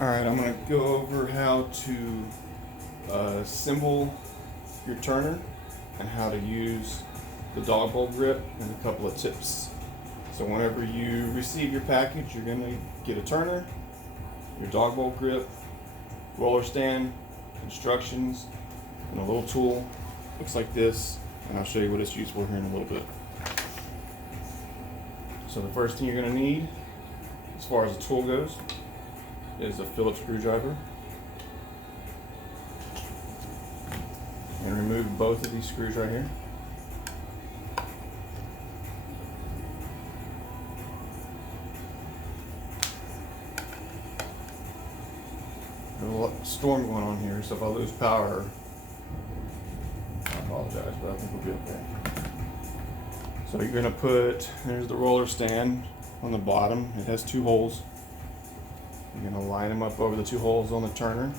Alright, I'm going to go over how to assemble your turner and how to use the dog bowl grip and a couple of tips. So whenever you receive your package, you're going to get a turner, your dog bowl grip, roller stand, instructions, and a little tool. Looks like this, and I'll show you what it's used for here in a little bit. So the first thing you're going to need, as far as the tool goes, is a Phillips screwdriver. And remove both of these screws right here. There's a lot of storm going on here, so if I lose power, I apologize, but I think we'll be okay. So you're going to put, there's the roller stand on the bottom. It has two holes. You're going to line them up over the two holes on the turner.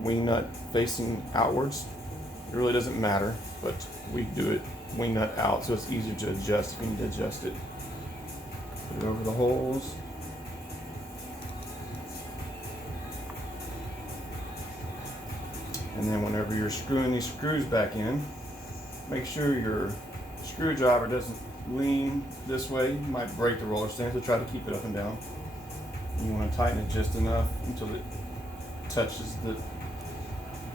Wing nut facing outwards. It really doesn't matter, but we do it wing nut out so it's easier to adjust if you need to adjust it. Put it over the holes. And then whenever you're screwing these screws back in, make sure your screwdriver doesn't lean this way. You might break the roller stand, so try to keep it up and down. You want to tighten it just enough until it touches the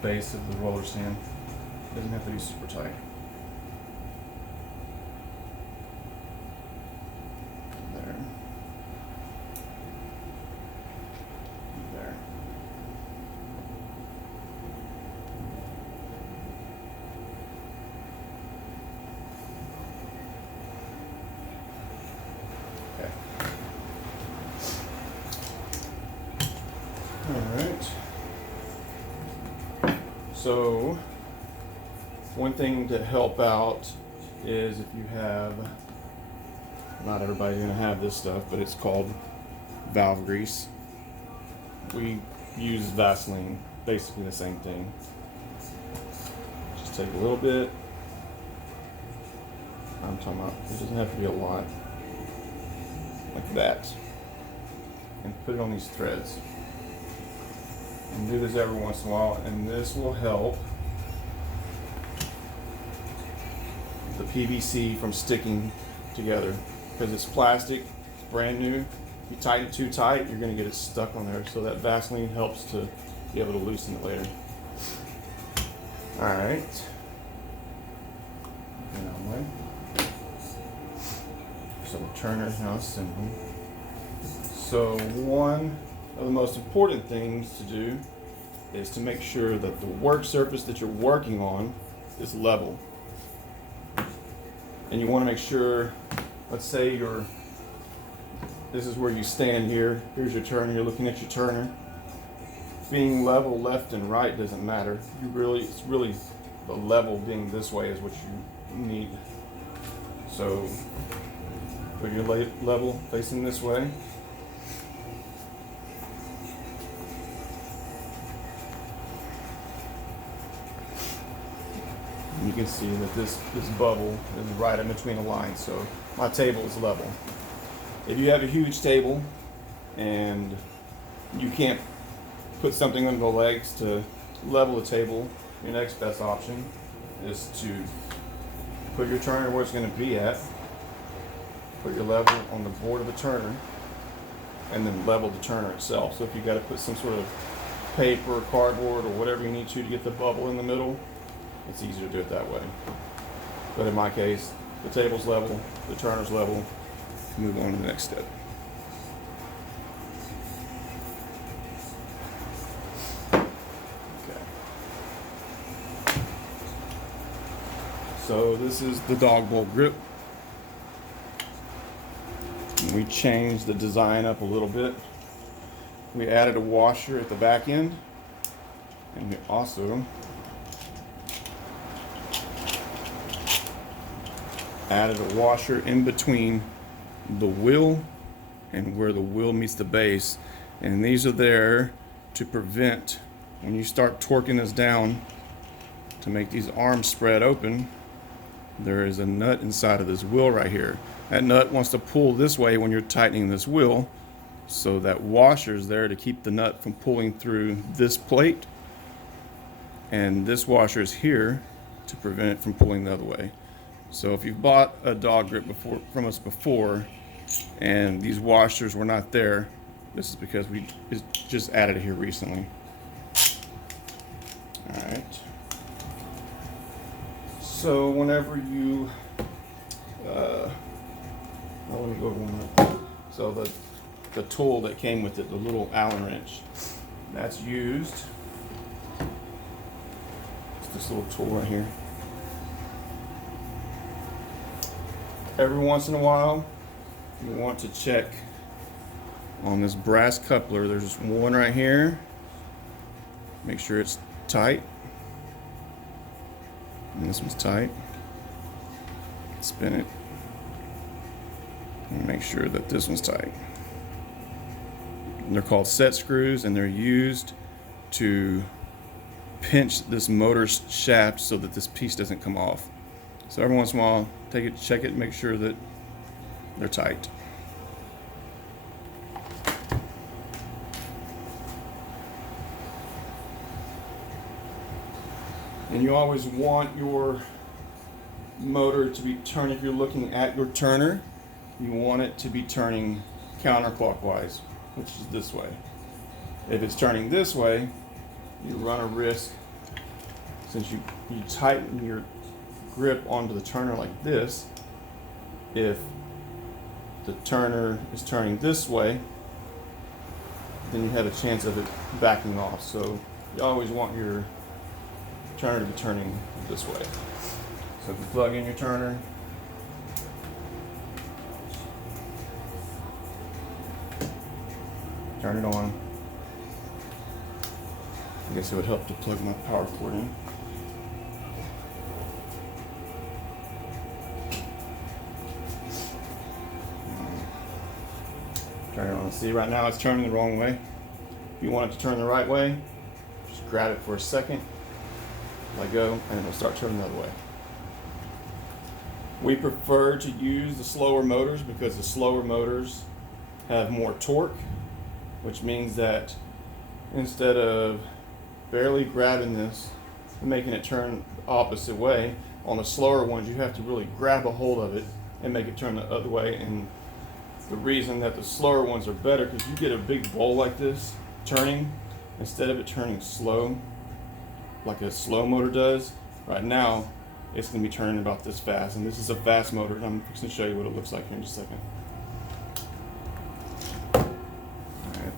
base of the roller stand. It doesn't have to be super tight. There. There. Okay. Alright. So, one thing to help out is if you have, not everybody's going to have this stuff, but it's called valve grease. We use Vaseline, basically the same thing. Just take a little bit. I'm talking about, it doesn't have to be a lot. Like that. And put it on these threads. And do this every once in a while, and this will help the PVC from sticking together, because it's plastic, it's brand new. If you tighten it too tight, you're going to get it stuck on there, so that Vaseline helps to be able to loosen it later. Alright. So the turner now assembly. So one of the most important things to do is to make sure that the work surface that you're working on is level. And you want to make sure, let's say this is where you stand here, here's your turner, you're looking at your turner. Being level left and right doesn't matter. It's really the level being this way is what you need. So put your level facing this way. You can see that this bubble is right in between the lines, so my table is level. If you have a huge table and you can't put something under the legs to level the table, your next best option is to put your turner where it's going to be at, put your level on the board of the turner, and then level the turner itself. So if you got to put some sort of paper, cardboard, or whatever you need to get the bubble in the middle, it's easier to do it that way. But in my case, the table's level, the turner's level. Move on to the next step. Okay. So this is the dog bowl grip. We changed the design up a little bit. We added a washer at the back end, and we also added a washer in between the wheel and where the wheel meets the base, and these are there to prevent when you start torquing this down to make these arms spread open. There is a nut inside of this wheel right here. That nut wants to pull this way when you're tightening this wheel, So that washer is there to keep the nut from pulling through this plate, and this washer is here to prevent it from pulling the other way. So if you've bought a dog grip from us before and these washers were not there, this is because we just added it here recently. All right. So whenever you, let me go over one. So the tool that came with it, the little Allen wrench, that's used. It's this little tool right here. Every once in a while, you want to check on this brass coupler. There's one right here. Make sure it's tight. And this one's tight. Spin it. And make sure that this one's tight. And they're called set screws, and they're used to pinch this motor shaft so that this piece doesn't come off. So every once in a while, take it, check it, make sure that they're tight. And you always want your motor to be turned, if you're looking at your turner, you want it to be turning counterclockwise, which is this way. If it's turning this way, you run a risk, since you tighten your grip onto the turner like this, if the turner is turning this way, then you have a chance of it backing off. So you always want your turner to be turning this way. So if you plug in your turner, turn it on. I guess it would help to plug my power cord in. Turn it on. See, right now it's turning the wrong way. If you want it to turn the right way, just grab it for a second, let go, and it'll start turning the other way. We prefer to use the slower motors because the slower motors have more torque, which means that instead of barely grabbing this and making it turn the opposite way, on the slower ones you have to really grab a hold of it and make it turn the other way. And the reason that the slower ones are better, because you get a big bowl like this turning, instead of it turning slow like a slow motor does, right now it's going to be turning about this fast. And this is a fast motor, and I'm just going to show you what it looks like here in just a second. Alright.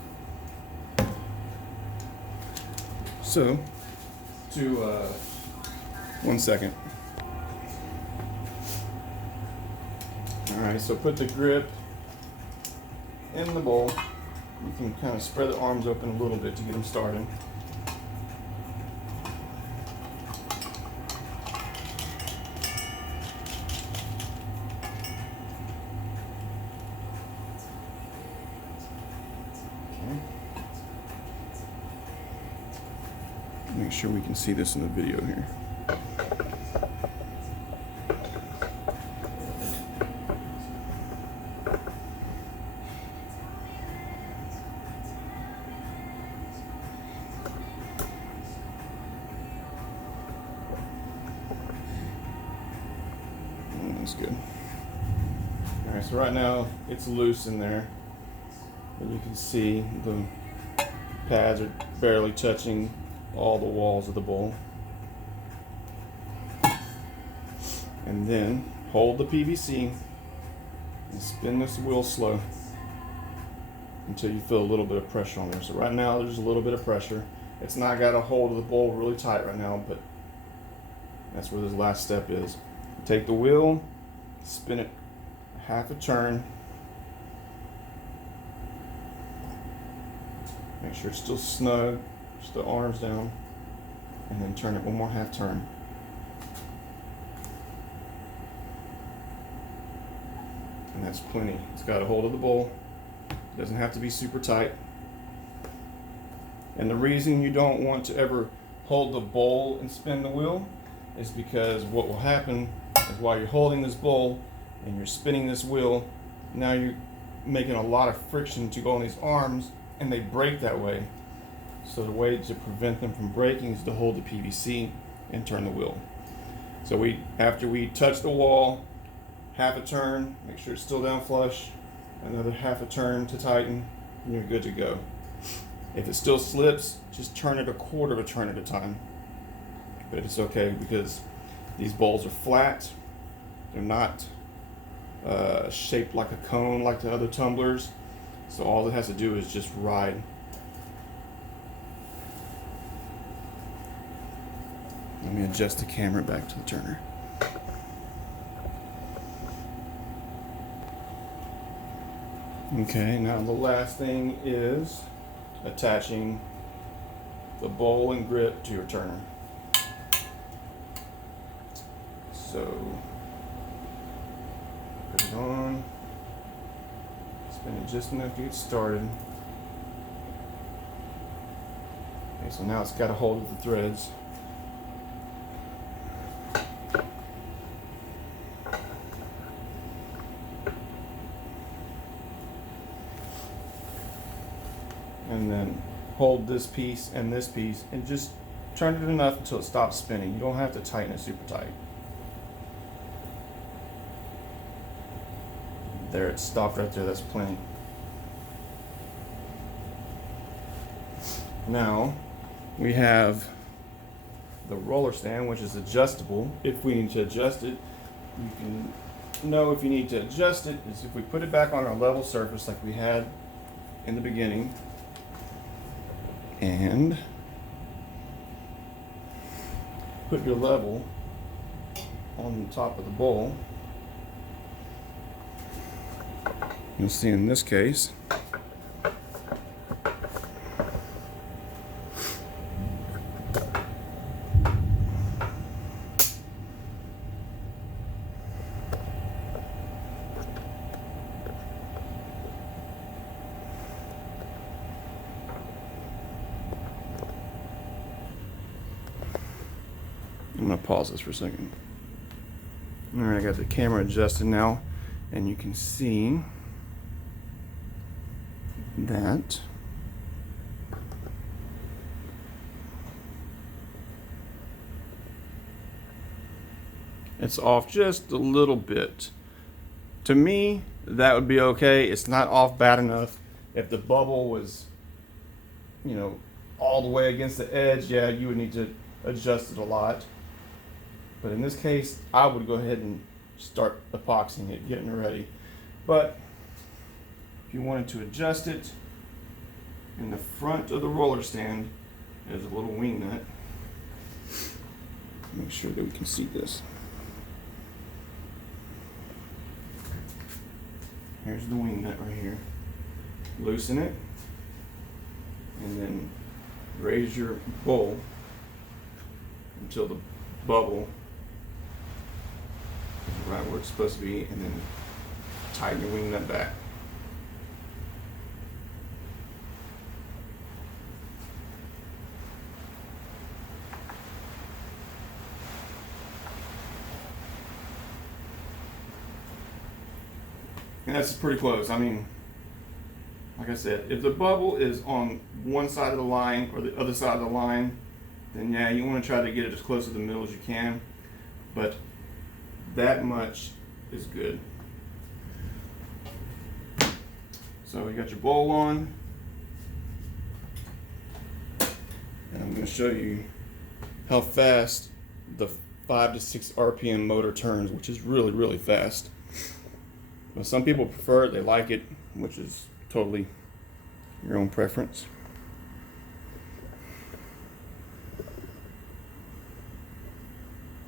So, one second. Alright, so put the grip in the bowl. You can kind of spread the arms open a little bit to get them started. Make sure we can see this in the video here. That's good. All right, so right now it's loose in there, and you can see the pads are barely touching all the walls of the bowl. And then hold the PVC and spin this wheel slow until you feel a little bit of pressure on there. So right now there's a little bit of pressure. It's not got a hold of the bowl really tight right now, but that's where this last step is. Take the wheel, spin it half a turn. Make sure it's still snug, just the arms down, and then turn it one more half turn. And that's plenty. It's got a hold of the bowl. It doesn't have to be super tight. And the reason you don't want to ever hold the bowl and spin the wheel is because what will happen is while you're holding this bowl and you're spinning this wheel, now making a lot of friction to go on these arms, and they break that way. So the way to prevent them from breaking is to hold the PVC and turn the wheel. So after we touch the wall, half a turn, make sure it's still down flush, another half a turn to tighten, and you're good to go. If it still slips, just turn it a quarter of a turn at a time. But it's okay because these bowls are flat. They're not shaped like a cone like the other tumblers. So all it has to do is just ride. Let me adjust the camera back to the turner. Okay, now the last thing is attaching the bowl and grip to your turner. So put it on, spin it just enough to get started. Okay, so now it's got a hold of the threads. And then hold this piece and just turn it enough until it stops spinning. You don't have to tighten it super tight. There, it stopped right there, that's plenty. Now we have the roller stand, which is adjustable. If we need to adjust it, you can know if you need to adjust it is if we put it back on our level surface like we had in the beginning, and put your level on the top of the bowl. You'll see in this case I'm going to pause this for a second. All right, I got the camera adjusted now, and you can see that it's off just a little bit. To me, that would be okay. It's not off bad enough. If the bubble was, all the way against the edge, yeah, you would need to adjust it a lot. But in this case, I would go ahead and start epoxying it, getting it ready. But if you wanted to adjust it, in the front of the roller stand is a little wing nut. Make sure that we can see this. Here's the wing nut right here. Loosen it, and then raise your bowl until the bubble is right where it's supposed to be, and then tighten your wing nut back. And that's pretty close. I mean, like I said, if the bubble is on one side of the line or the other side of the line, then yeah, you want to try to get it as close to the middle as you can. But that much is good. So you got your bowl on. And I'm going to show you how fast the 5 to 6 RPM motor turns, which is really, really fast. Well, some people prefer it, they like it, which is totally your own preference.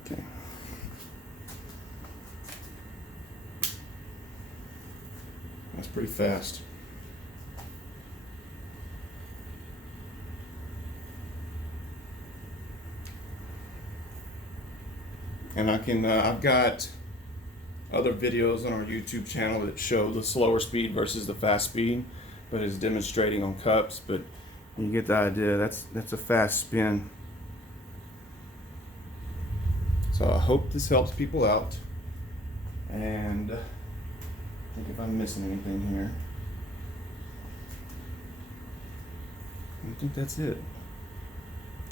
Okay. That's pretty fast. And I've got other videos on our YouTube channel that show the slower speed versus the fast speed, but it's demonstrating on cups. But you get the idea. That's a fast spin. So I hope this helps people out, and think if I'm missing anything here. I think that's it.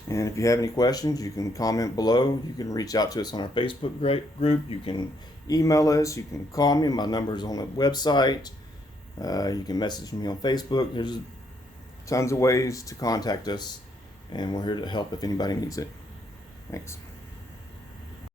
And if you have any questions, you can comment below. You can reach out to us on our Facebook group. You can email us. You can call me. My number is on the website. You can message me on Facebook. There's tons of ways to contact us, and we're here to help if anybody needs it. Thanks.